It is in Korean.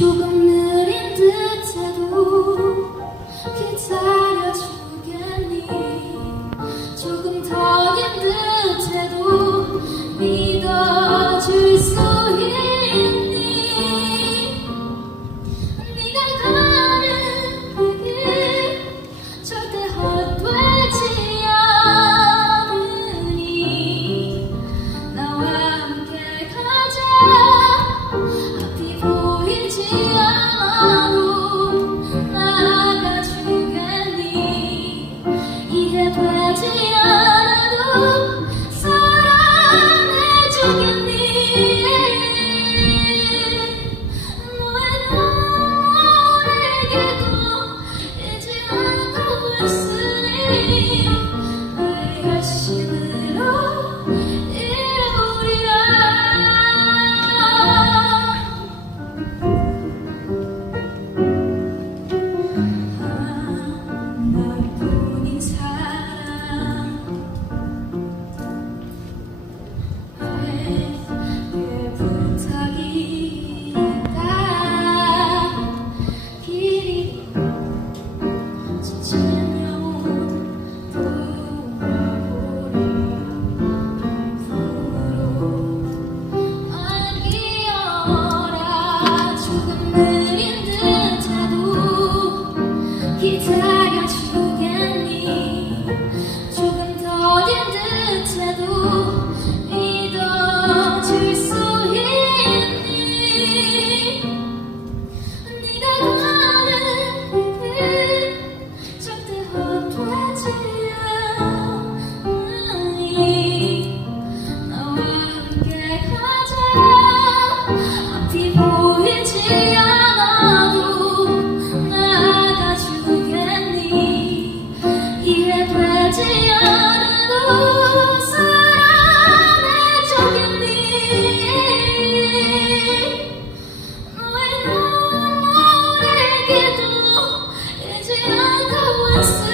조금 느린 듯해도 기다려주겠니? 조금 더 힘듯해도 믿어줄 수 있니 Yeah. 어디 보이지 않아도 나가주겠니? 이해되지 않아도 사랑해주겠니? 너의 눈물의 기도 이제 아까웠어?